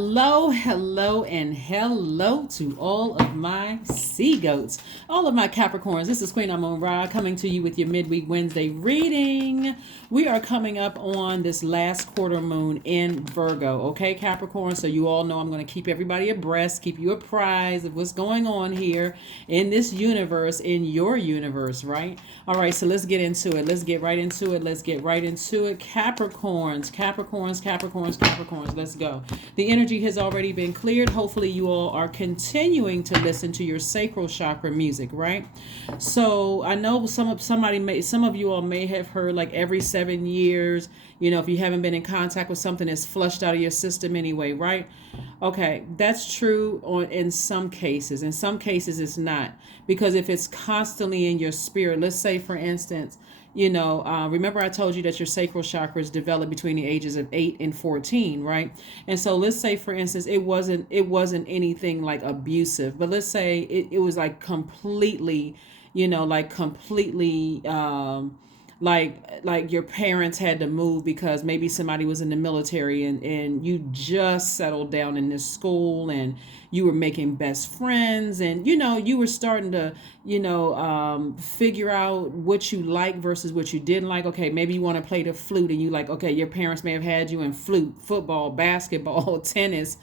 Hello, hello, and hello to all of my sea goats, all of my Capricorns. This is Queen Amun Ra coming to you with your midweek Wednesday reading. We are coming up on this last quarter moon in Virgo, okay, Capricorn? So you all know I'm going to keep everybody abreast, keep you apprised of what's going on here in this universe, in your universe, right? All right, so let's get into it. Let's get right into it. Let's get right into it. Capricorns, Capricorns, Capricorns, Capricorns. Let's go. The energy has already been cleared. Hopefully you all are continuing to listen to your sacral chakra music, right? So I know some of you all may have heard like every 7 years, if you haven't been in contact with something that's flushed out of your system anyway, right? Okay, that's true in some cases. In some cases it's not, because if it's constantly in your spirit, let's say for instance, remember I told you that your sacral chakra is developed between the ages of 8 and 14, right? And so let's say for instance it wasn't anything like abusive, but let's say it was like completely, like completely like your parents had to move because maybe somebody was in the military, and you just settled down in this school and you were making best friends, and you were starting to figure out what you like versus what you didn't like. Okay, maybe you want to play the flute, and you like, okay, your parents may have had you in flute, football, basketball, tennis,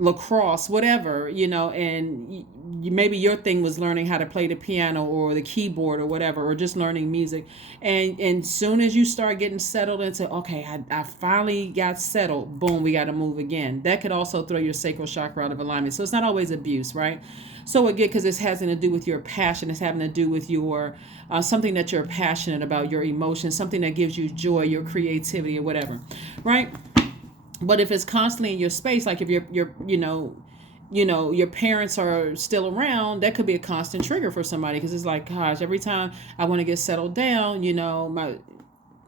lacrosse, whatever, and maybe your thing was learning how to play the piano or the keyboard or whatever, or just learning music. And soon as you start getting settled into, okay, I finally got settled, boom, we got to move again. That could also throw your sacral chakra out of alignment. So it's not always abuse, right? So again, because this has to do with your passion, it's having to do with your something that you're passionate about, your emotions, something that gives you joy, your creativity, or whatever, right? But if it's constantly in your space, like if your parents are still around, that could be a constant trigger for somebody, because it's like, gosh, every time I want to get settled down,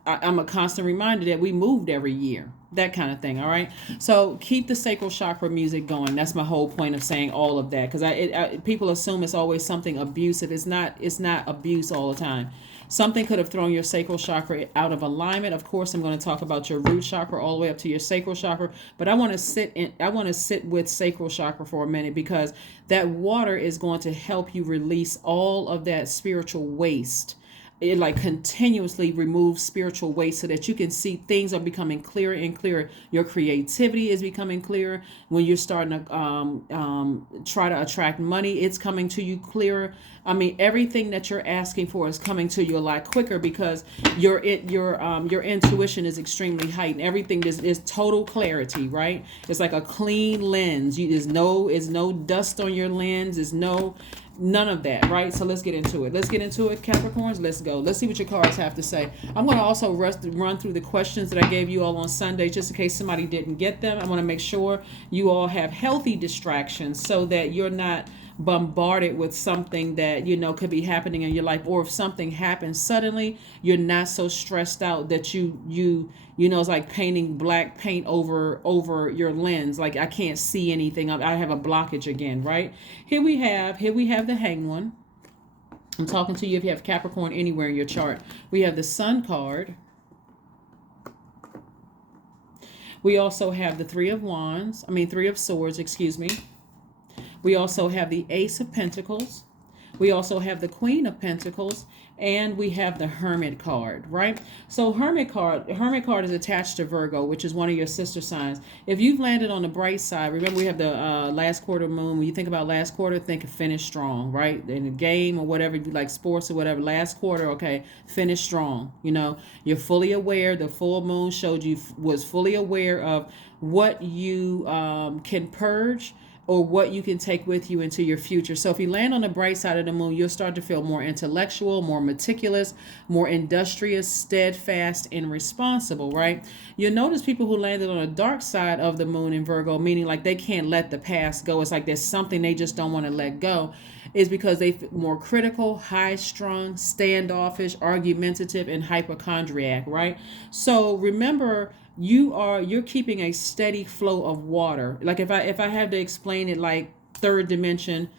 I'm a constant reminder that we moved every year, that kind of thing. All right, so keep the sacral chakra music going. That's my whole point of saying all of that, because people assume it's always something abusive. It's not. It's not abuse all the time. Something could have thrown your sacral chakra out of alignment. Of course, I'm going to talk about your root chakra all the way up to your sacral chakra, but I want to sit with sacral chakra for a minute, because that water is going to help you release all of that spiritual waste. It like continuously removes spiritual waste, so that you can see things are becoming clearer and clearer. Your creativity is becoming clearer. When you're starting to try to attract money, it's coming to you clearer. I mean, everything that you're asking for is coming to you a lot quicker, because your intuition is extremely heightened. Everything is total clarity, right? It's like a clean lens. There's no dust on your lens. There's none of that, right? So let's get into it. Capricorns. Let's go. Let's see what your cards have to say. I'm going to also run through the questions that I gave you all on Sunday, just in case somebody didn't get them. I want to make sure you all have healthy distractions, so that you're not bombarded with something that could be happening in your life, or if something happens suddenly, you're not so stressed out that it's like painting black paint over your lens. Like, I can't see anything. I have a blockage again, right? Here we have the Hanged One. I'm talking to you if you have Capricorn anywhere in your chart. We have the Sun card. We also have the Three of Swords, excuse me. We also have the Ace of Pentacles. We also have the Queen of Pentacles, and we have the Hermit card, right? So Hermit card is attached to Virgo, which is one of your sister signs. If you've landed on the bright side, remember we have the last quarter moon. When you think about last quarter, think of finish strong, right? In a game or whatever, if you like sports or whatever, last quarter, okay, finish strong. You're fully aware. The full moon showed you was fully aware of what you can purge, or what you can take with you into your future. So if you land on the bright side of the moon, you'll start to feel more intellectual, more meticulous, more industrious, steadfast, and responsible, right? You'll notice people who landed on the dark side of the moon in Virgo, meaning like they can't let the past go. It's like there's something they just don't want to let go, is because they're more critical, high-strung, standoffish, argumentative, and hypochondriac, right? So remember, you're keeping a steady flow of water. Like if I had to explain it like third dimension,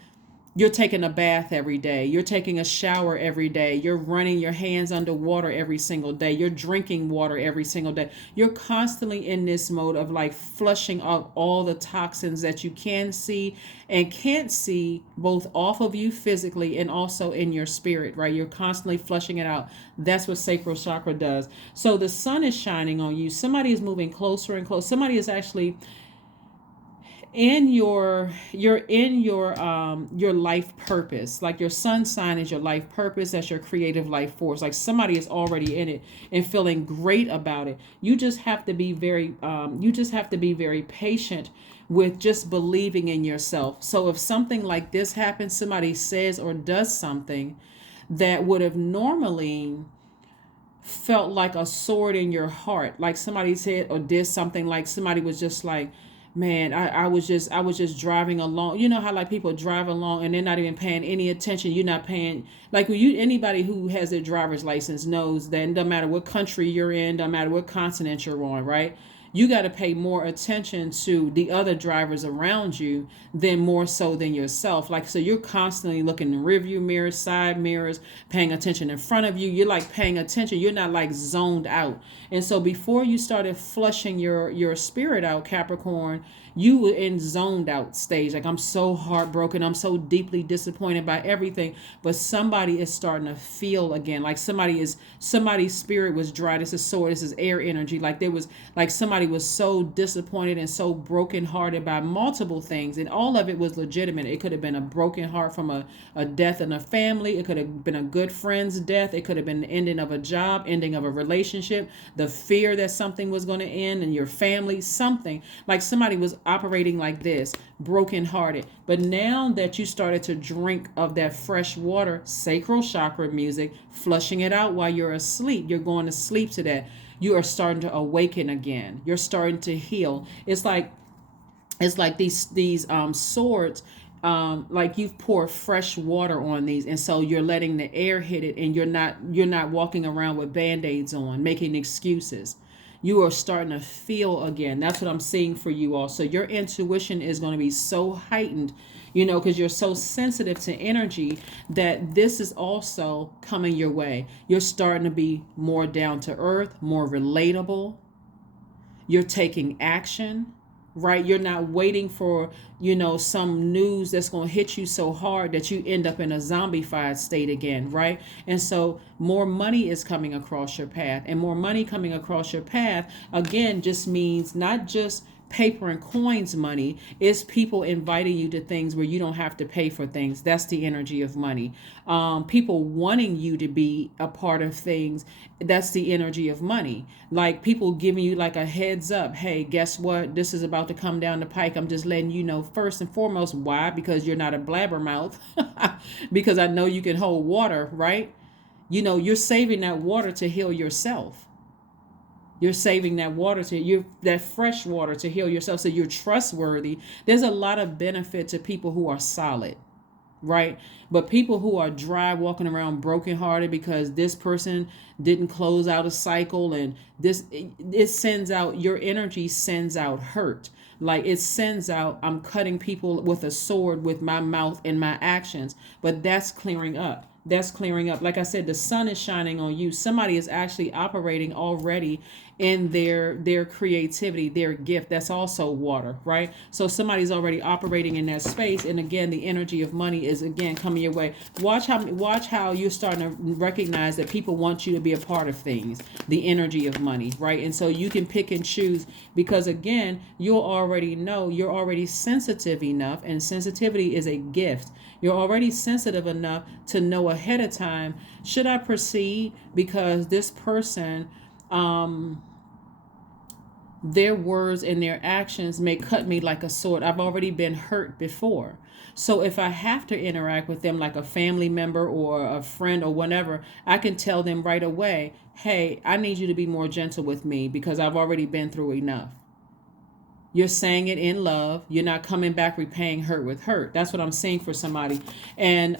You're taking a bath every day. You're taking a shower every day. You're running your hands under water every single day. You're drinking water every single day. You're constantly in this mode of like flushing out all the toxins that you can see and can't see, both off of you physically and also in your spirit, right? You're constantly flushing it out. That's what sacral chakra does. So the sun is shining on you. Somebody is moving closer and closer. Somebody is actually in you're in your life purpose. Like your sun sign is your life purpose. That's your creative life force. Like somebody is already in it and feeling great about it. You just have to be very patient with just believing in yourself. So if something like this happens, somebody says or does something that would have normally felt like a sword in your heart, like somebody said or did something, like somebody was just like, man, I was just driving along. You know how like people drive along and they're not even paying any attention. You're not paying, like when you, anybody who has their driver's license knows that it doesn't matter what country you're in, doesn't matter what continent you're on, right? You got to pay more attention to the other drivers around you than more so than yourself. Like, so you're constantly looking in rearview mirrors, side mirrors, paying attention in front of you. You're like paying attention. You're not like zoned out. And so before you started flushing your spirit out, Capricorn, you were in zoned out stage. Like, I'm so heartbroken. I'm so deeply disappointed by everything. But somebody is starting to feel again. Like somebody's spirit was dry. This is sword. This is air energy. Like there was like somebody was so disappointed and so brokenhearted by multiple things. And all of it was legitimate. It could have been a broken heart from a death in a family. It could have been a good friend's death. It could have been the ending of a job, ending of a relationship, the fear that something was going to end in your family, something. Like somebody was operating like this, brokenhearted. But now that you started to drink of that fresh water, sacral chakra music, flushing it out while you're asleep, you're going to sleep to that. You are starting to awaken again. You're starting to heal. It's like these swords, like you've poured fresh water on these, and so you're letting the air hit it, and you're not walking around with band-aids on, making excuses. You are starting to feel again. That's what I'm seeing for you all. So your intuition is going to be so heightened, because you're so sensitive to energy, that this is also coming your way. You're starting to be more down to earth, more relatable. You're taking action, right? You're not waiting for, some news that's going to hit you so hard that you end up in a zombified state again, right? And so more money is coming across your path, and more money coming across your path, again, just means not just paper and coins money. It's people inviting you to things where you don't have to pay for things. That's the energy of money. People wanting you to be a part of things. That's the energy of money. Like people giving you like a heads up. Hey, guess what? This is about to come down the pike. I'm just letting you know first and foremost. Why? Because you're not a blabbermouth. Because I know you can hold water, right? You're saving that water to heal yourself. You're saving that water that fresh water to heal yourself. So you're trustworthy. There's a lot of benefit to people who are solid, right? But people who are dry, walking around brokenhearted because this person didn't close out a cycle, and it sends out, your energy sends out hurt. Like it sends out, I'm cutting people with a sword with my mouth and my actions. But that's clearing up. That's clearing up. Like I said, the sun is shining on you. Somebody is actually operating already in their creativity, their gift. That's also water, right? So somebody's already operating in that space. And again, the energy of money is again coming your way. Watch how you're starting to recognize that people want you to be a part of things. The energy of money, right? And so you can pick and choose, because again, you'll already know, you're already sensitive enough, and sensitivity is a gift. You're already sensitive enough to know ahead of time, should I proceed? Because this person, their words and their actions may cut me like a sword. I've already been hurt before. So if I have to interact with them like a family member or a friend or whatever, I can tell them right away, hey, I need you to be more gentle with me because I've already been through enough. You're saying it in love. You're not coming back repaying hurt with hurt. That's what I'm saying for somebody. And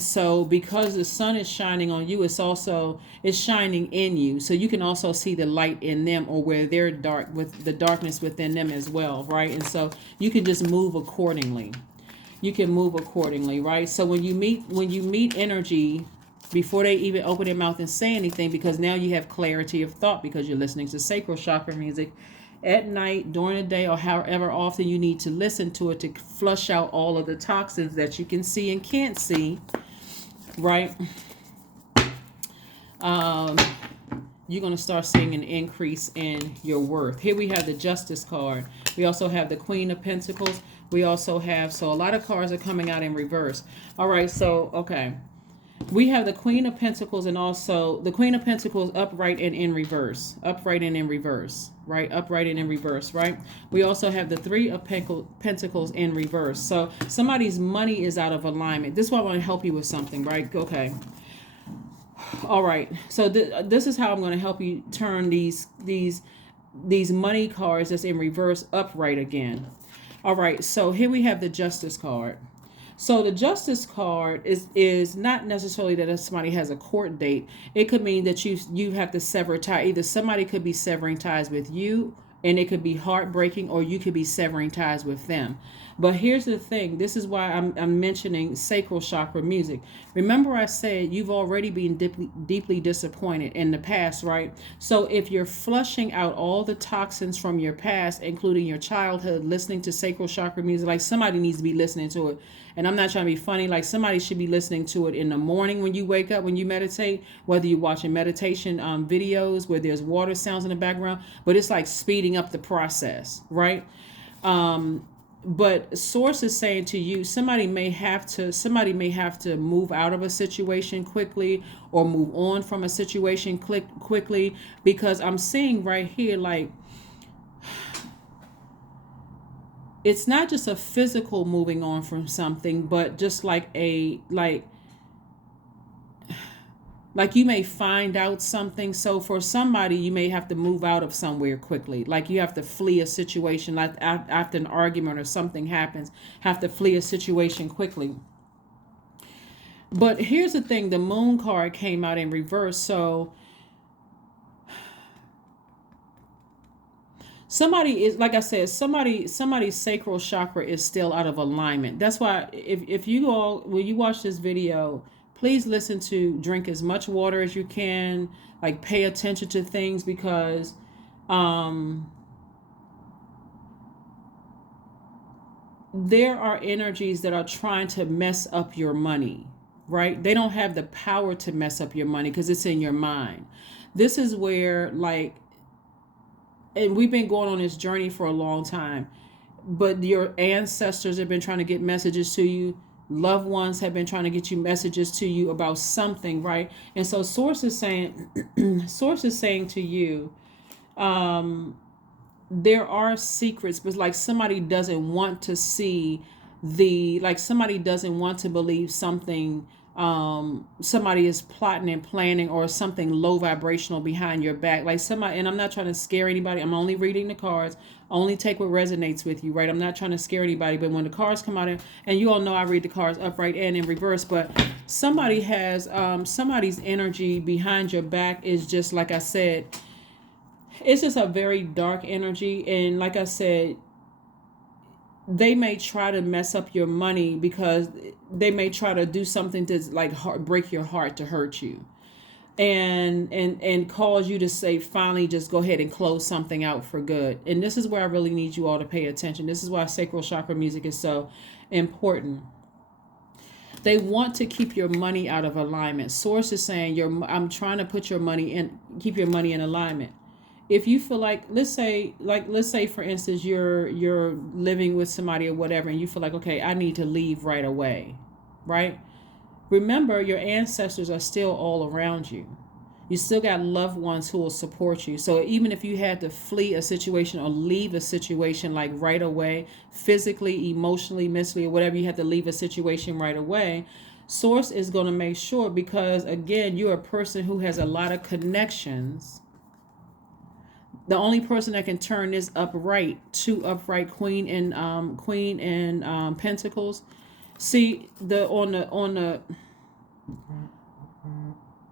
so because the sun is shining on you, it's shining in you. So you can also see the light in them, or where they're dark, with the darkness within them as well, right? And so you can just move accordingly. you can move accordingly, right? So when you meet energy before they even open their mouth and say anything, because now you have clarity of thought because you're listening to sacral chakra music at night, during the day, or however often you need to listen to it to flush out all of the toxins that you can see and can't see, right? You're going to start seeing an increase in your worth. Here we have the Justice card. We also have the Queen of Pentacles. We also have, so a lot of cards are coming out in reverse. All right, so, okay. We have the Queen of Pentacles and also the Queen of Pentacles upright and in reverse. Upright and in reverse, right? Upright and in reverse, right? We also have the Three of Pentacles in reverse. So somebody's money is out of alignment. This is why I want to help you with something, right? Okay. All right. So this is how I'm going to help you turn these money cards that's in reverse upright again. All right. So here we have the Justice card. So the Justice card is not necessarily that if somebody has a court date. It could mean that you have to sever tie. Either somebody could be severing ties with you, and it could be heartbreaking, or you could be severing ties with them. But here's the thing. This is why I'm mentioning sacral chakra music. Remember I said you've already been deeply disappointed in the past, right? So if you're flushing out all the toxins from your past, including your childhood, listening to sacral chakra music, like somebody needs to be listening to it. And I'm not trying to be funny, like somebody should be listening to it in the morning when you wake up, when you meditate, whether you're watching meditation videos where there's water sounds in the background, but it's like speeding up the process, right? But source is saying to you, somebody may have to move out of a situation quickly or move on from a situation quickly, because I'm seeing right here, like, it's not just a physical moving on from something, but just like you may find out something. So for somebody, you may have to move out of somewhere quickly. Like you have to flee a situation, like after an argument or something happens, have to flee a situation quickly. But here's the thing, the Moon card came out in reverse. So somebody is, like I said, somebody's sacral chakra is still out of alignment. That's why if you all, when you watch this video, please listen to, drink as much water as you can, like pay attention to things, because there are energies that are trying to mess up your money, right? They don't have the power to mess up your money because it's in your mind. This is where, like, and we've been going on this journey for a long time, but your ancestors have been trying to get messages to you. Loved ones have been trying to get you messages to you about something, right? And so source is saying to you, there are secrets, but like somebody doesn't want to see somebody doesn't want to believe something. Somebody is plotting and planning, or something low vibrational behind your back, like somebody. And I'm not trying to scare anybody, I'm only reading the cards. Only take what resonates with you, right? I'm not trying to scare anybody, but when the cards come out, and you all know I read the cards upright and in reverse, but somebody has somebody's energy behind your back is just, like I said, it's just a very dark energy. And like I said, they may try to mess up your money, because they may try to do something to like break your heart, to hurt you, and cause you to say, finally, just go ahead and close something out for good. And this is where I really need you all to pay attention. This is why sacral chakra music is so important. They want to keep your money out of alignment. Source is saying, I'm trying to put your money in, keep your money in alignment. If you feel like, let's say for instance, you're living with somebody or whatever, and you feel like, okay, I need to leave right away, right? Remember, your ancestors are still all around you. You still got loved ones who will support you. So even if you had to flee a situation or leave a situation, like right away, physically, emotionally, mentally, or whatever, you have to leave a situation right away, source is going to make sure, because again, you're a person who has a lot of connections. The only person that can turn this upright, Queen and Pentacles. See,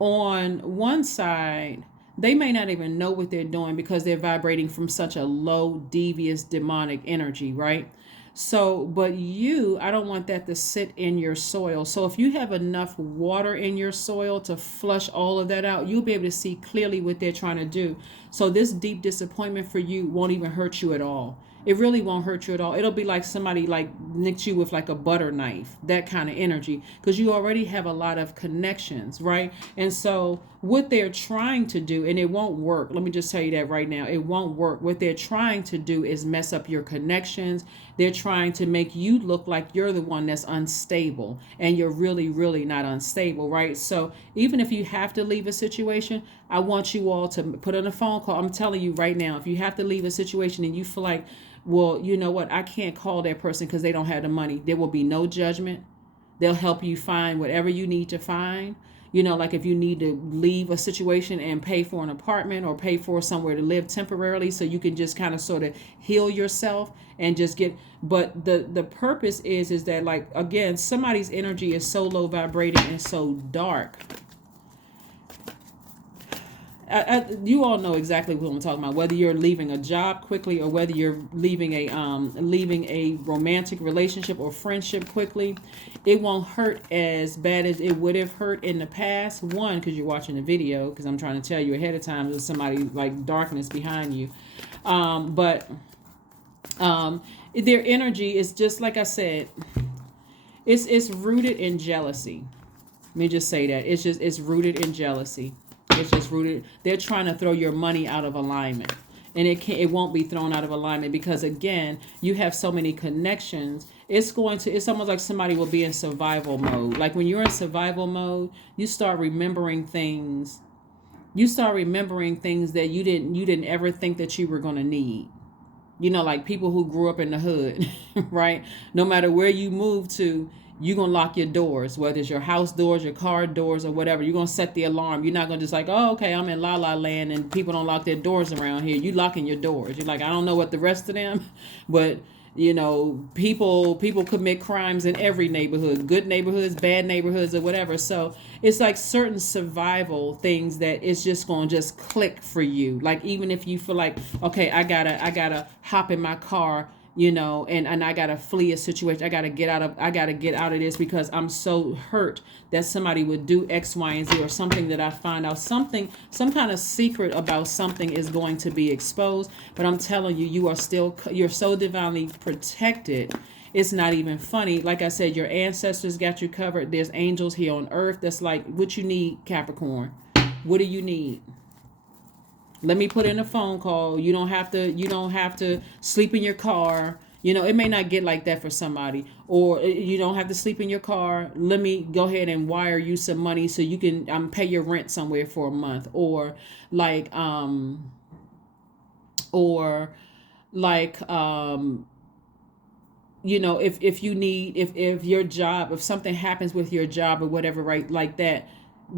on one side, they may not even know what they're doing, because they're vibrating from such a low, devious, demonic energy, right? So, but I don't want that to sit in your soil. So if you have enough water in your soil to flush all of that out, you'll be able to see clearly what they're trying to do. So this deep disappointment for you won't even hurt you at all. It really won't hurt you at all. It'll be like somebody like nicked you with like a butter knife, that kind of energy, because you already have a lot of connections, right? And so what they're trying to do, and it won't work. Let me just tell you that right now, it won't work. What they're trying to do is mess up your connections. They're trying to make you look like you're the one that's unstable, and you're really, really not unstable, right? So even if you have to leave a situation, I want you all to put on a phone call. I'm telling you right now, if you have to leave a situation and you feel like, well, you know what, I can't call that person because they don't have the money, there will be no judgment. They'll help you find whatever you need to find. Like if you need to leave a situation and pay for an apartment or pay for somewhere to live temporarily so you can just kind of sort of heal yourself and just get, but the purpose is that, like, again, somebody's energy is so low vibrating and so dark. You all know exactly what I'm talking about. Whether you're leaving a job quickly or whether you're leaving a romantic relationship or friendship quickly, it won't hurt as bad as it would have hurt in the past. One, because you're watching the video, because I'm trying to tell you ahead of time there's somebody like darkness behind you. But their energy is just like I said. It's rooted in jealousy. Let me just say that it's rooted in jealousy. It's just rooted. They're trying to throw your money out of alignment, and it won't be thrown out of alignment because, again, you have so many connections. It's almost like somebody will be in survival mode. Like when you're in survival mode, you start remembering things. You start remembering things that you didn't ever think that you were going to need. Like people who grew up in the hood, right? No matter where you move to, you're going to lock your doors, whether it's your house doors, your car doors, or whatever. You're going to set the alarm. You're not going to just like, oh, okay, I'm in La La Land and people don't lock their doors around here. You locking your doors. You're like, I don't know what the rest of them, but people commit crimes in every neighborhood, good neighborhoods, bad neighborhoods, or whatever. So it's like certain survival things that it's just going to just click for you. Like, even if you feel like, okay, I gotta hop in my car, and I gotta flee a situation. I gotta get out of this because I'm so hurt that somebody would do X, Y, and Z, or something that I find out, some kind of secret about something is going to be exposed. But I'm telling you, you're so divinely protected. It's not even funny. Like I said, your ancestors got you covered. There's angels here on earth that's like, what you need, Capricorn? What do you need? Let me put in a phone call. You don't have to sleep in your car. It may not get like that for somebody. Or you don't have to sleep in your car. Let me go ahead and wire you some money so you can pay your rent somewhere for a month. Or like if you need, if your job, if something happens with your job or whatever, right, like that,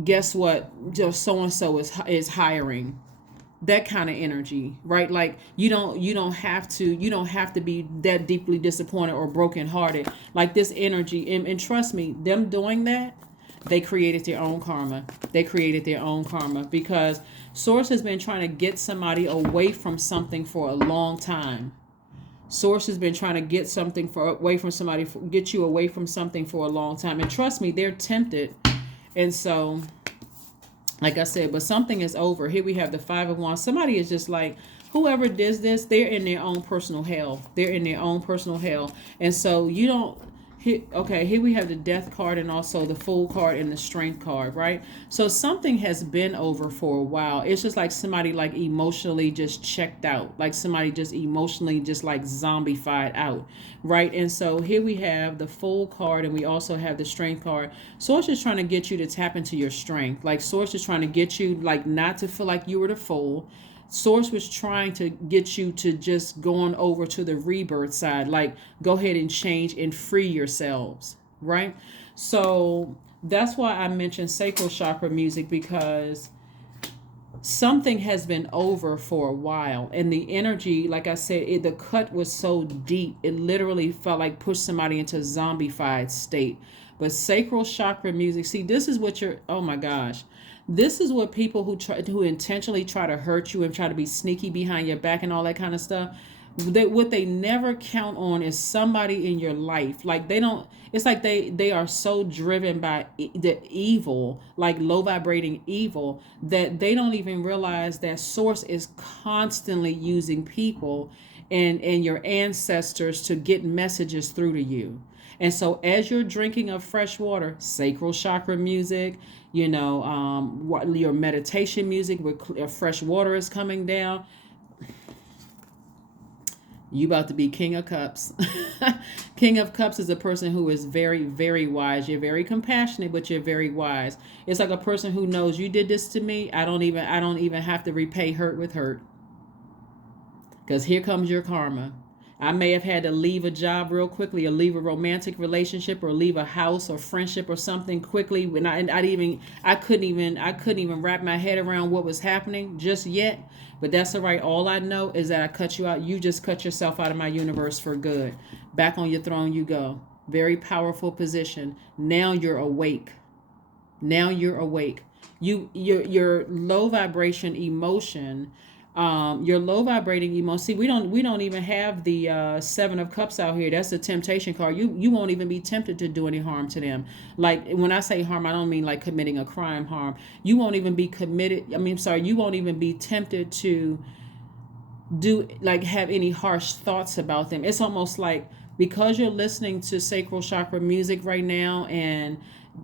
guess what? Just so and so is hiring. That kind of energy, right? Like you don't have to be that deeply disappointed or brokenhearted. Like this energy, and trust me, them doing that, they created their own karma. Because Source has been trying to get somebody away from something for a long time. Source has been trying to get get you away from something for a long time. And trust me, they're tempted. And so, like I said, but something is over. Here we have the 5 of Wands. Somebody is just like, whoever does this, they're in their own personal hell. And so you don't. Here we have the Death card and also the Fool card and the Strength card, right? So something has been over for a while. It's just like somebody like emotionally just checked out. Like somebody just emotionally just like zombified out, right? And so here we have the Fool card and we also have the Strength card. Source is trying to get you to tap into your strength. Like Source is trying to get you like not to feel like you were the fool. Source was trying to get you to just going over to the rebirth side, like go ahead and change and free yourselves, right? So that's why I mentioned sacral chakra music, because something has been over for a while, and the energy, like I said, the cut was so deep, it literally felt like pushed somebody into a zombified state. But sacral chakra music, see, this is what oh my gosh. This is what people who intentionally try to hurt you and try to be sneaky behind your back and all that kind of stuff. What they never count on is somebody in your life. Like they don't. It's like they are so driven by the evil, like low vibrating evil, that they don't even realize that source is constantly using people and your ancestors to get messages through to you. And so as you're drinking of fresh water, sacral chakra music, your meditation music with fresh water is coming down. You about to be King of Cups. King of Cups is a person who is very, very wise. You're very compassionate, but you're very wise. It's like a person who knows you did this to me. I don't even have to repay hurt with hurt. Because here comes your karma. I may have had to leave a job real quickly, or leave a romantic relationship, or leave a house or friendship or something quickly. When I couldn't even wrap my head around what was happening just yet. But that's all right. All I know is that I cut you out. You just cut yourself out of my universe for good. Back on your throne you go. Very powerful position. Now you're awake. Now you're awake. Your low vibration emotion. Your low vibrating emotion. See, we don't even have the Seven of Cups out here. That's the temptation card. You won't even be tempted to do any harm to them. Like when I say harm, I don't mean like committing a crime harm. You won't even be you won't even be tempted to have any harsh thoughts about them. It's almost like because you're listening to sacral chakra music right now, and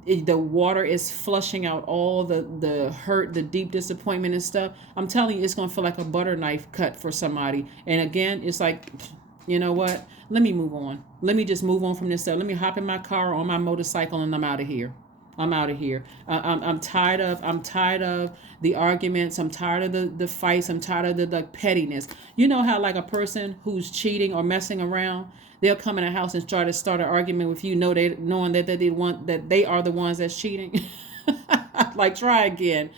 the water is flushing out all the hurt, the deep disappointment and stuff. I'm telling you, it's going to feel like a butter knife cut for somebody. And again, it's like, you know what? Let me move on. Let me just move on from this stuff. Let me hop in my car or on my motorcycle and I'm out of here. I'm out of here. I'm tired of the arguments. I'm tired of the fights. I'm tired of the pettiness. You know how like a person who's cheating or messing around, they'll come in a house and try to start an argument with you, knowing that they are the ones that's cheating. Like try again.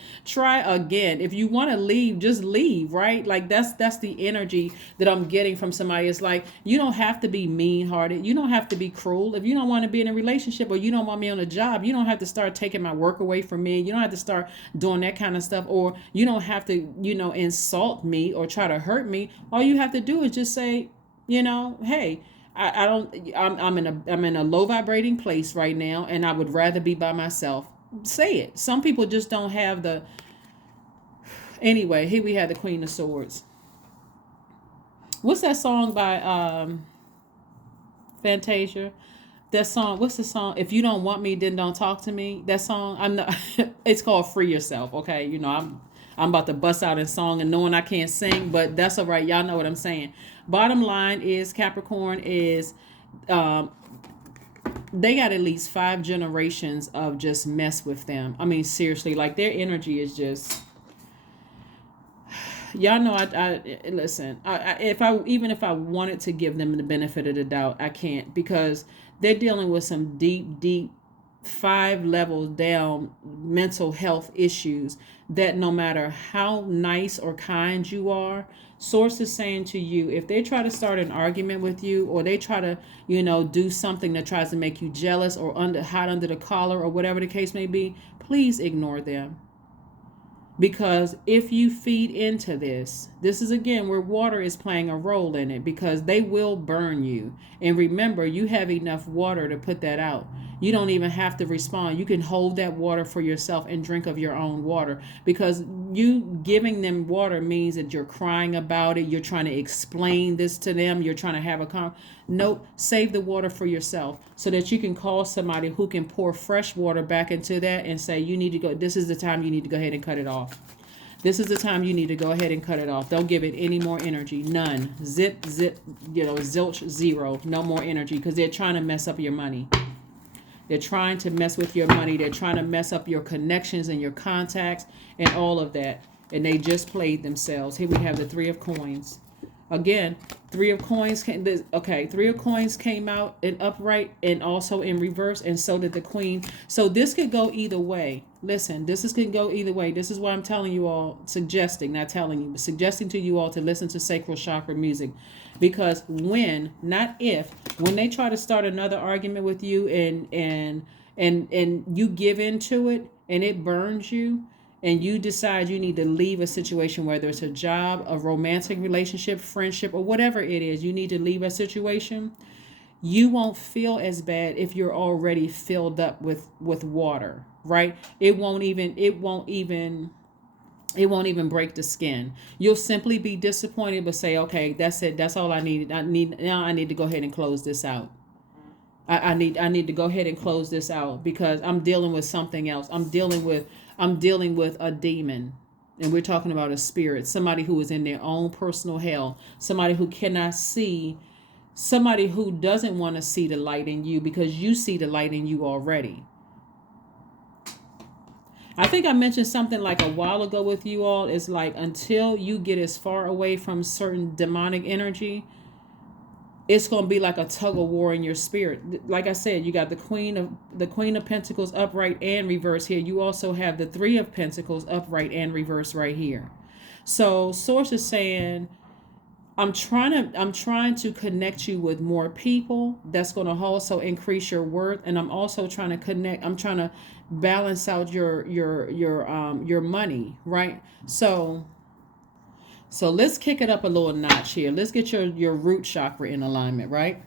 If you want to leave, just leave, right? Like that's the energy that I'm getting from somebody. It's like, you don't have to be mean hearted. You don't have to be cruel. If you don't want to be in a relationship, or you don't want me on a job, you don't have to start taking my work away from me. You don't have to start doing that kind of stuff, or you don't have to, insult me or try to hurt me. All you have to do is just say, hey, I'm in a low vibrating place right now, and I would rather be by myself. Say it. Some people just don't have the. Anyway, here we have the Queen of Swords. What's that song by Fantasia? That song. What's the song? If you don't want me, then don't talk to me. That song. I'm not. It's called Free Yourself. Okay, I'm about to bust out in song and knowing I can't sing, but that's all right. Y'all know what I'm saying. Bottom line is Capricorn is. They got at least 5 generations of just mess with them. I mean, seriously, like their energy is just. Y'all know I listen. If I wanted to give them the benefit of the doubt, I can't, because they're dealing with some deep 5 levels down mental health issues that no matter how nice or kind you are, source is saying to you, if they try to start an argument with you, or they try to, do something that tries to make you jealous or hot under the collar or whatever the case may be, please ignore them. Because if you feed into this is again where water is playing a role in it, because they will burn you. And remember, you have enough water to put that out. You don't even have to respond. You can hold that water for yourself and drink of your own water, because you giving them water means that you're crying about it. You're trying to explain this to them. You're trying to have Nope, save the water for yourself so that you can call somebody who can pour fresh water back into that and say, you need to go. This is the time you need to go ahead and cut it off. This is the time you need to go ahead and cut it off. Don't give it any more energy. None. Zip, zilch, zero. No more energy, because they're trying to mess up your money. They're trying to mess with your money. They're trying to mess up your connections and your contacts and all of that. And they just played themselves. Here we have the 3 of Coins. Again, 3 of Coins came. 3 of Coins came out in upright and also in reverse, and so did the Queen. So this could go either way. Listen, this could go either way. This is why I'm telling you all, suggesting to you all to listen to sacral chakra music, because when they try to start another argument with you and you give into it and it burns you, and you decide you need to leave a situation, whether it's a job, a romantic relationship, friendship, or whatever it is, you need to leave a situation, you won't feel as bad if you're already filled up with water, right? It won't even break the skin. You'll simply be disappointed, but say, okay, that's it. That's all I needed. I need to go ahead and close this out. I need to go ahead and close this out because I'm dealing with something else. I'm dealing with a demon. And we're talking about a spirit, somebody who is in their own personal hell, somebody who cannot see, somebody who doesn't want to see the light in you because you see the light in you already. I think I mentioned something like a while ago with you all. It's like until you get as far away from certain demonic energy, it's going to be like a tug of war in your spirit. Like I said, you got the Queen of Pentacles upright and reverse here. You also have the Three of Pentacles upright and reverse right here. So Source is saying, I'm trying to connect you with more people. That's going to also increase your worth, and I'm also trying to connect. I'm trying to balance out your money, right? So let's kick it up a little notch here. Let's get your root chakra in alignment, right?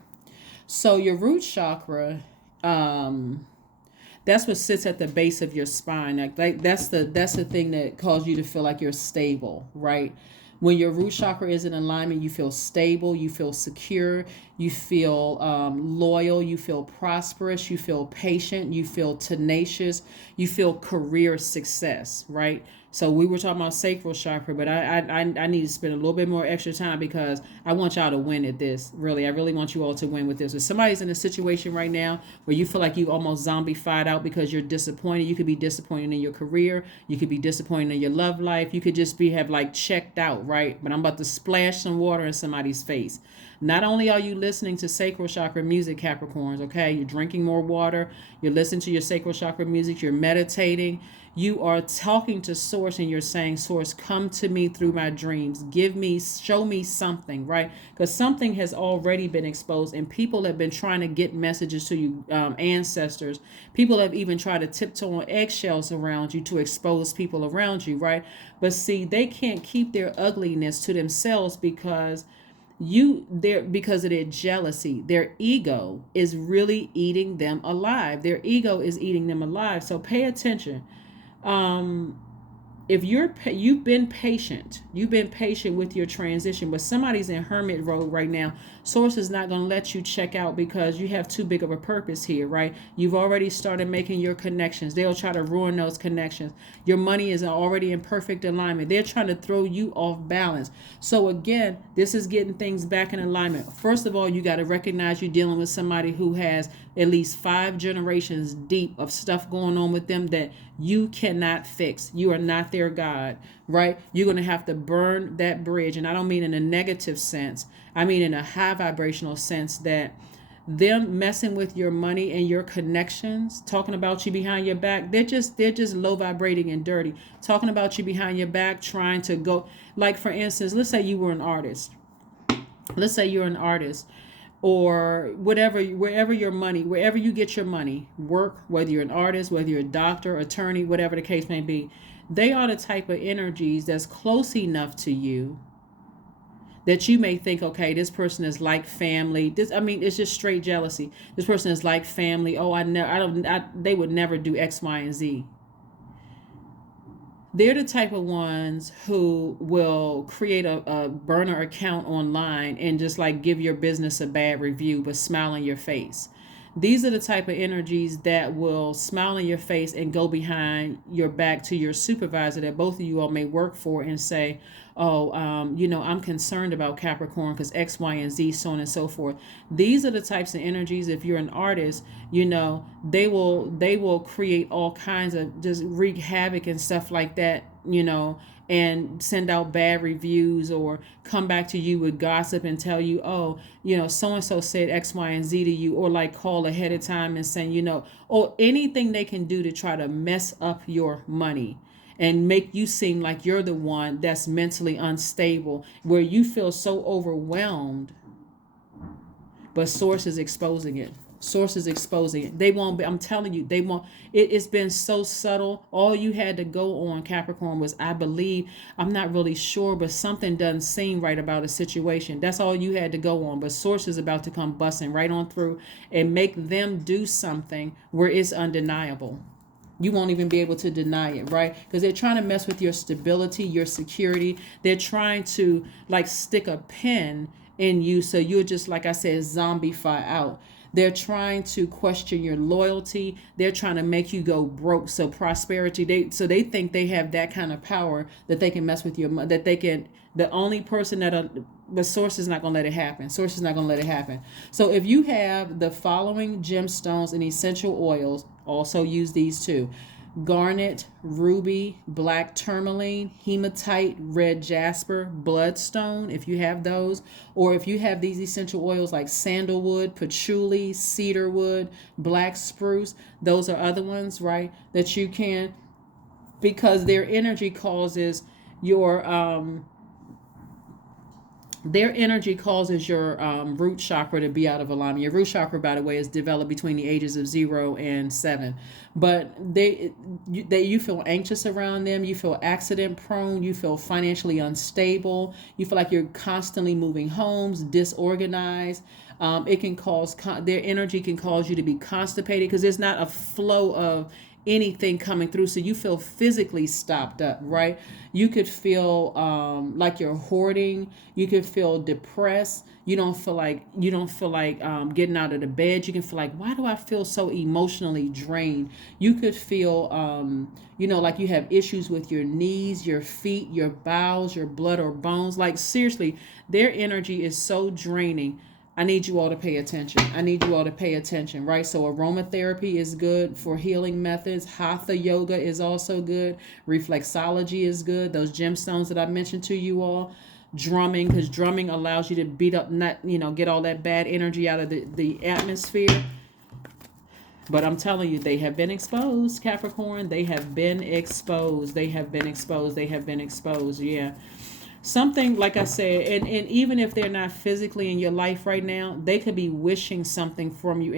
So your root chakra, that's what sits at the base of your spine. Like that's the thing that causes you to feel like you're stable, right? When your root chakra is in alignment, you feel stable, you feel secure, you feel loyal, you feel prosperous, you feel patient, you feel tenacious, you feel career success, right? So we were talking about sacral chakra, but I need to spend a little bit more extra time because I want y'all to win at this. Really, I really want you all to win with this. If somebody's in a situation right now where you feel like you almost zombified out because you're disappointed, you could be disappointed in your career, you could be disappointed in your love life, you could just have like checked out, right? But I'm about to splash some water in somebody's face. Not only are you listening to sacral chakra music, Capricorns, okay? You're drinking more water, you're listening to your sacral chakra music, you're meditating, you are talking to Source and you're saying, Source, come to me through my dreams. Show me something, right? Because something has already been exposed and people have been trying to get messages to you, ancestors. People have even tried to tiptoe on eggshells around you to expose people around you, right? But see, they can't keep their ugliness to themselves because because of their jealousy. Their ego is really eating them alive. Their ego is eating them alive. So pay attention. If you've been patient with your transition, but somebody's in hermit mode right now, Source is not going to let you check out because you have too big of a purpose here, right? You've already started making your connections. They'll try to ruin those connections. Your money is already in perfect alignment. They're trying to throw you off balance. So again, this is getting things back in alignment. First of all, you got to recognize you're dealing with somebody who has at least 5 generations deep of stuff going on with them that you cannot fix. You are not their God, right? You're going to have to burn that bridge. And I don't mean in a negative sense. I mean in a high vibrational sense that them messing with your money and your connections, talking about you behind your back, they're just low vibrating and dirty. Talking about you behind your back, trying to go, like for instance, let's say you were an artist. Let's say you're an artist or whatever, wherever you get your money, work, whether you're an artist, whether you're a doctor, attorney, whatever the case may be, they are the type of energies that's close enough to you that you may think, okay, this person is like family. It's just straight jealousy. This person is like family. Oh, they would never do X, Y, and Z. They're the type of ones who will create a burner account online and just like give your business a bad review, but smile on your face. These are the type of energies that will smile on your face and go behind your back to your supervisor that both of you all may work for and say, oh, I'm concerned about Capricorn because X, Y, and Z, so on and so forth. These are the types of energies, if you're an artist, they will create all kinds of just wreak havoc and stuff like that, and send out bad reviews or come back to you with gossip and tell you, oh, so-and-so said X, Y, and Z to you, or like call ahead of time and saying, or anything they can do to try to mess up your money and make you seem like you're the one that's mentally unstable, where you feel so overwhelmed, but Source is exposing it. Source is exposing it. They won't be, I'm telling you, they won't. It's been so subtle. All you had to go on, Capricorn, was, I believe, I'm not really sure, but something doesn't seem right about a situation. That's all you had to go on. But source is about to come busting right on through and make them do something where it's undeniable. You won't even be able to deny it, right? Because they're trying to mess with your stability, your security. They're trying to like stick a pin in you so you're just, like I said, zombify out. They're trying to question your loyalty. They're trying to make you go broke. So prosperity, they think they have that kind of power that they can mess with your, that they can, the only person that but source is not going to let it happen. Source is not going to let it happen. So if you have the following gemstones and essential oils, also use these too: garnet, ruby, black tourmaline, hematite, red jasper, bloodstone, if you have those. Or if you have these essential oils like sandalwood, patchouli, cedarwood, black spruce, those are other ones, right, that you can, because their energy causes your root chakra to be out of alignment. Your root chakra, by the way, is developed between the ages of 0 and 7. But you feel anxious around them. You feel accident prone. You feel financially unstable. You feel like you're constantly moving homes, disorganized. It can cause, their energy can cause you to be constipated because there's not a flow of anything coming through, so you feel physically stopped up, right? You could feel like you're hoarding. You could feel depressed. You don't feel like getting out of the bed. You can feel like, why do I feel so emotionally drained? You could feel like you have issues with your knees, your feet, your bowels, your blood or bones. Like seriously, their energy is so draining. I need you all to pay attention. Right? So aromatherapy is good for healing methods. Hatha yoga is also good. Reflexology is good. Those gemstones that I mentioned to you all. Drumming, because drumming allows you to beat up, get all that bad energy out of the atmosphere. But I'm telling you, they have been exposed, Capricorn. They have been exposed. Yeah. Something, like I said, and even if they're not physically in your life right now, they could be wishing something from you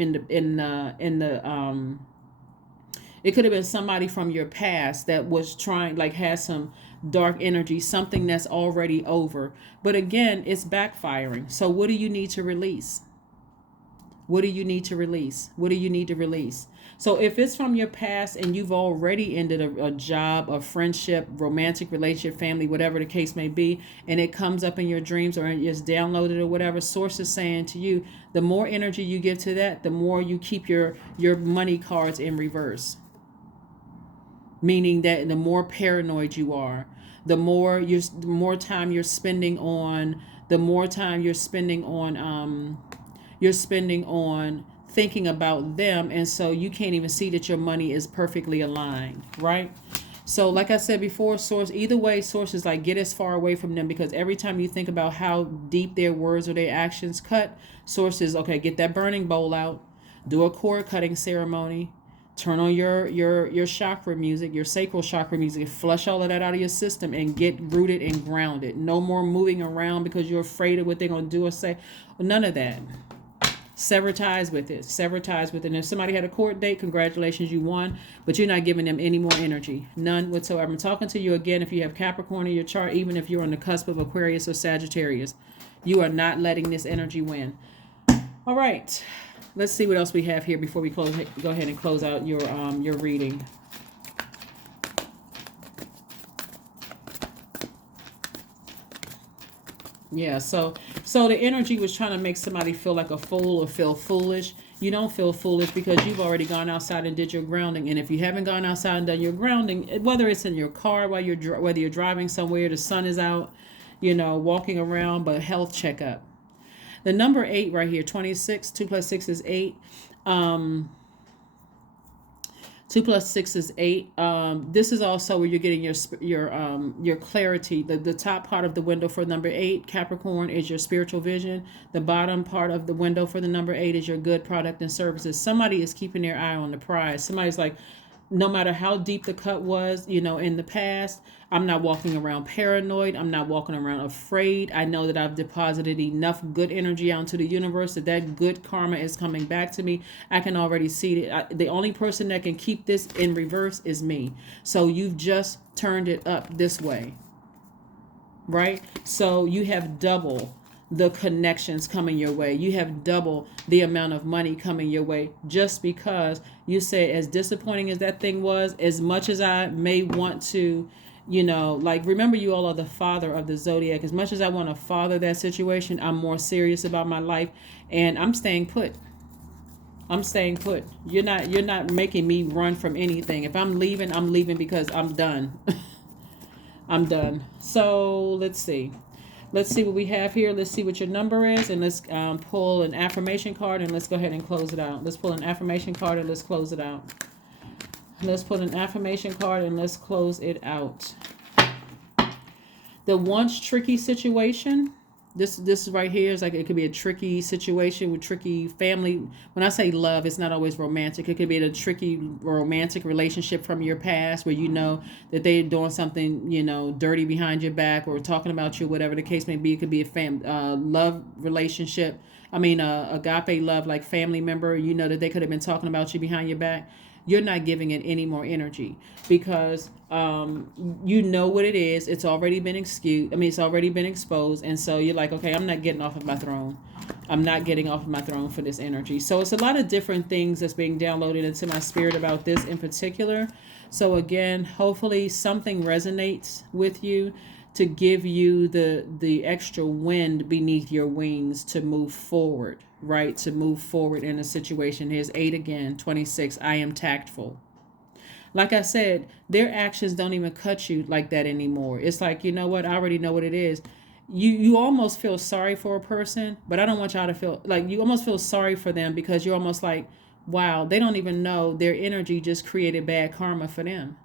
it could have been somebody from your past that was trying, like, has some dark energy, something that's already over. But again, it's backfiring. So what do you need to release? What do you need to release? So if it's from your past and you've already ended a job, a friendship, romantic relationship, family, whatever the case may be, and it comes up in your dreams or it's downloaded or whatever, source is saying to you, the more energy you give to that, the more you keep your money cards in reverse. Meaning that the more paranoid you are, the more time you're spending on thinking about them, and so you can't even see that your money is perfectly aligned, right? So like I said before, source, either way, source is like, get as far away from them, because every time you think about how deep their words or their actions cut, source is, okay, get that burning bowl out, do a cord cutting ceremony, turn on your chakra music, your sacral chakra music, flush all of that out of your system and get rooted and grounded. No more moving around because you're afraid of what they're going to do or say. None of that. Sever ties with it. And if somebody had a court date, congratulations, you won. But you're not giving them any more energy. None whatsoever. I'm talking to you again if you have Capricorn in your chart, even if you're on the cusp of Aquarius or Sagittarius. You are not letting this energy win. All right. Let's see what else we have here before we go ahead and close out your reading. Yeah, so the energy was trying to make somebody feel like a fool or feel foolish. You don't feel foolish because you've already gone outside and did your grounding. And if you haven't gone outside and done your grounding, whether it's in your car whether you're driving somewhere, the sun is out, walking around, but health checkup. The number 8 right here, 26, 2 plus 6 is 8. 2 plus 6 is 8. This is also where you're getting your clarity. The top part of the window for number 8, Capricorn, is your spiritual vision. The bottom part of the window for the number 8 is your good product and services. Somebody is keeping their eye on the prize. Somebody's like, no matter how deep the cut was, in the past, I'm not walking around paranoid. I'm not walking around afraid. I know that I've deposited enough good energy out into the universe that good karma is coming back to me. I can already see it. The only person that can keep this in reverse is me. So you've just turned it up this way, right? So you have double the connections coming your way. You have double the amount of money coming your way, just because you say, as disappointing as that thing was, as much as I may want to, like, remember, you all are the father of the zodiac. As much as I want to father that situation, I'm more serious about my life, and I'm staying put. I'm staying put. You're not making me run from anything. If I'm leaving because I'm done. I'm done. So let's see. Let's see what we have here. Let's see what your number is, and let's pull an affirmation card, and let's go ahead and close it out. Let's pull an affirmation card, and let's close it out. Let's put an affirmation card, and let's close it out. The once tricky situation. This right here is like, it could be a tricky situation with tricky family. When I say love, it's not always romantic. It could be a tricky romantic relationship from your past, where that they're doing something, dirty behind your back, or talking about you, whatever the case may be. It could be a love relationship. Agape love, like family member, that they could have been talking about you behind your back. You're not giving it any more energy, because you know what it is. It's already been it's already been exposed. And so you're like, okay, I'm not getting off of my throne. I'm not getting off of my throne for this energy. So it's a lot of different things that's being downloaded into my spirit about this in particular. So again, hopefully something resonates with you to give you the extra wind beneath your wings to move forward, right? To move forward in a situation. Here's 8 again, 26. I am tactful. Like I said, their actions don't even cut you like that anymore. It's like, you know what? I already know what it is. You almost feel sorry for a person, but I don't want y'all to feel like, you almost feel sorry for them, because you're almost like, wow, they don't even know their energy just created bad karma for them.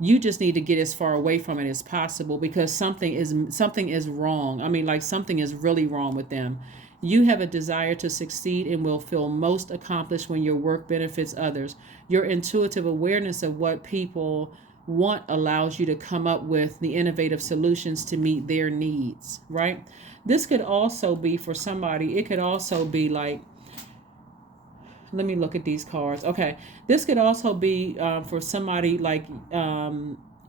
You just need to get as far away from it as possible, because something is wrong. Something is really wrong with them. You have a desire to succeed and will feel most accomplished when your work benefits others. Your intuitive awareness of what people want allows you to come up with the innovative solutions to meet their needs, right? This could also be for somebody. It could also be like, let me look at these cards. Okay, this could also be for somebody, like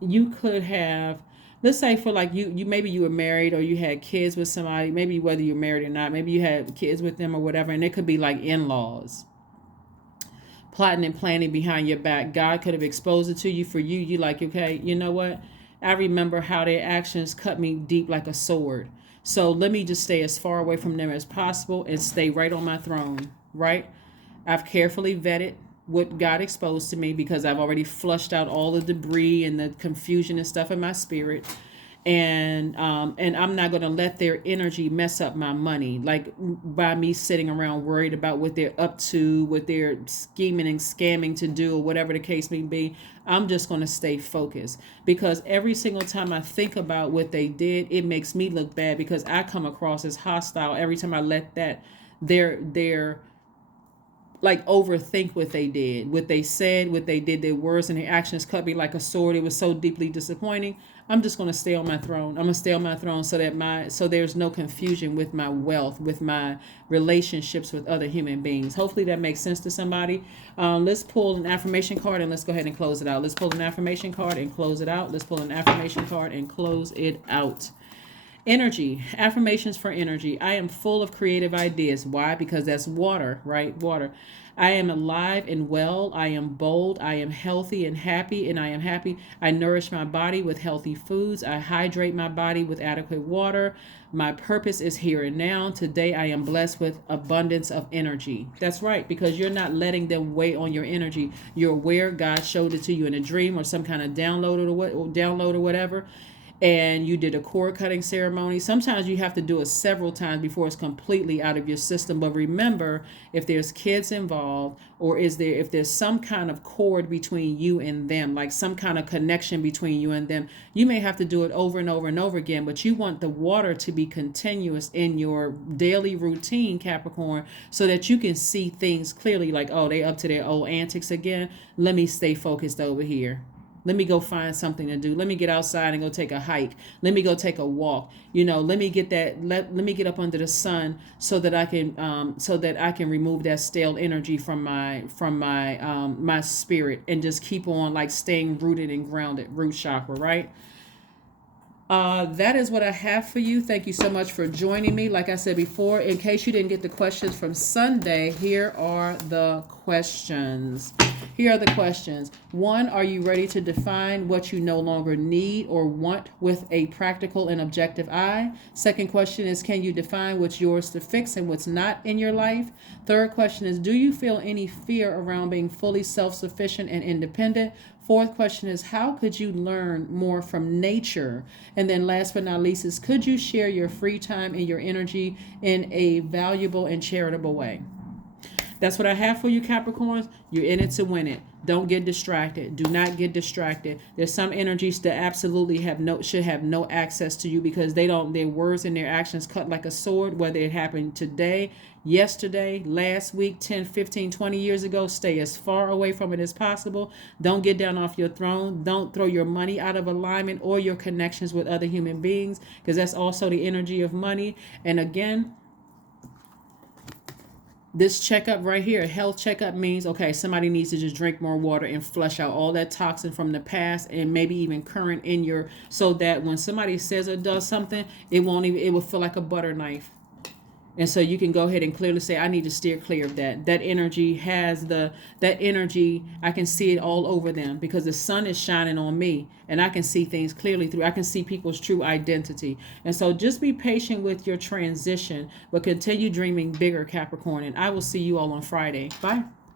you could have, let's say, for like you maybe you were married, or you had kids with somebody, maybe whether you're married or not, maybe you had kids with them or whatever, and it could be like in-laws plotting and planning behind your back. God could have exposed it to you. For you like, okay, you know what? I remember how their actions cut me deep like a sword. So let me just stay as far away from them as possible and stay right on my throne, right? I've carefully vetted what got exposed to me, because I've already flushed out all the debris and the confusion and stuff in my spirit. And I'm not going to let their energy mess up my money, like by me sitting around worried about what they're up to, what they're scheming and scamming to do, or whatever the case may be. I'm just going to stay focused, because every single time I think about what they did, it makes me look bad, because I come across as hostile every time I let their like overthink what they did, what they said, what they did, their words and their actions cut me like a sword. It was so deeply disappointing. I'm just going to stay on my throne. I'm going to stay on my throne so there's no confusion with my wealth, with my relationships with other human beings. Hopefully that makes sense to somebody. Let's pull an affirmation card, and let's go ahead and close it out. Let's pull an affirmation card and close it out. Let's pull an affirmation card and close it out. Energy, affirmations for energy. I am full of creative ideas. Why? Because that's water, right? Water. I am alive and well. I am bold. I am healthy and happy, and I am happy. I nourish my body with healthy foods. I hydrate my body with adequate water. My purpose is here and now. Today I am blessed with abundance of energy. That's right, because you're not letting them weigh on your energy. You're aware. God showed it to you in a dream or some kind of download or whatever. and you did a cord cutting ceremony. Sometimes you have to do it several times before it's completely out of your system. But remember, if there's kids involved, or if there's some kind of cord between you and them, like some kind of connection between you and them, you may have to do it over and over and over again. But you want the water to be continuous in your daily routine, Capricorn, so that you can see things clearly, like, oh, they up to their old antics again. Let me stay focused over here. Let me go find something to do. Let me get outside and go take a hike. Let me go take a walk. Let me get let me get up under the sun so that I can remove that stale energy from my spirit, and just keep on, like, staying rooted and grounded, root chakra, right? That is what I have for you. Thank you so much for joining me. Like I said before, in case you didn't get the questions from Sunday, here are the questions. Here are the questions. 1, are you ready to define what you no longer need or want with a practical and objective eye? Second question is, can you define what's yours to fix and what's not in your life? Third question is, do you feel any fear around being fully self-sufficient and independent? Fourth question is, how could you learn more from nature? And then last but not least is, could you share your free time and your energy in a valuable and charitable way? That's what I have for you, Capricorns. You're in it to win it. Don't get distracted. Do not get distracted. There's some energies that absolutely should have no access to you, because their words and their actions cut like a sword, whether it happened today, yesterday, last week, 10, 15, 20 years ago. Stay as far away from it as possible. Don't get down off your throne. Don't throw your money out of alignment or your connections with other human beings, because that's also the energy of money. And again, this checkup right here, a health checkup, means, okay, somebody needs to just drink more water and flush out all that toxin from the past and maybe even current in so that when somebody says or does something, it will feel like a butter knife. And so you can go ahead and clearly say, I need to steer clear of that. That energy I can see it all over them, because the sun is shining on me and I can see things clearly I can see people's true identity. And so just be patient with your transition, but continue dreaming bigger, Capricorn. And I will see you all on Friday. Bye.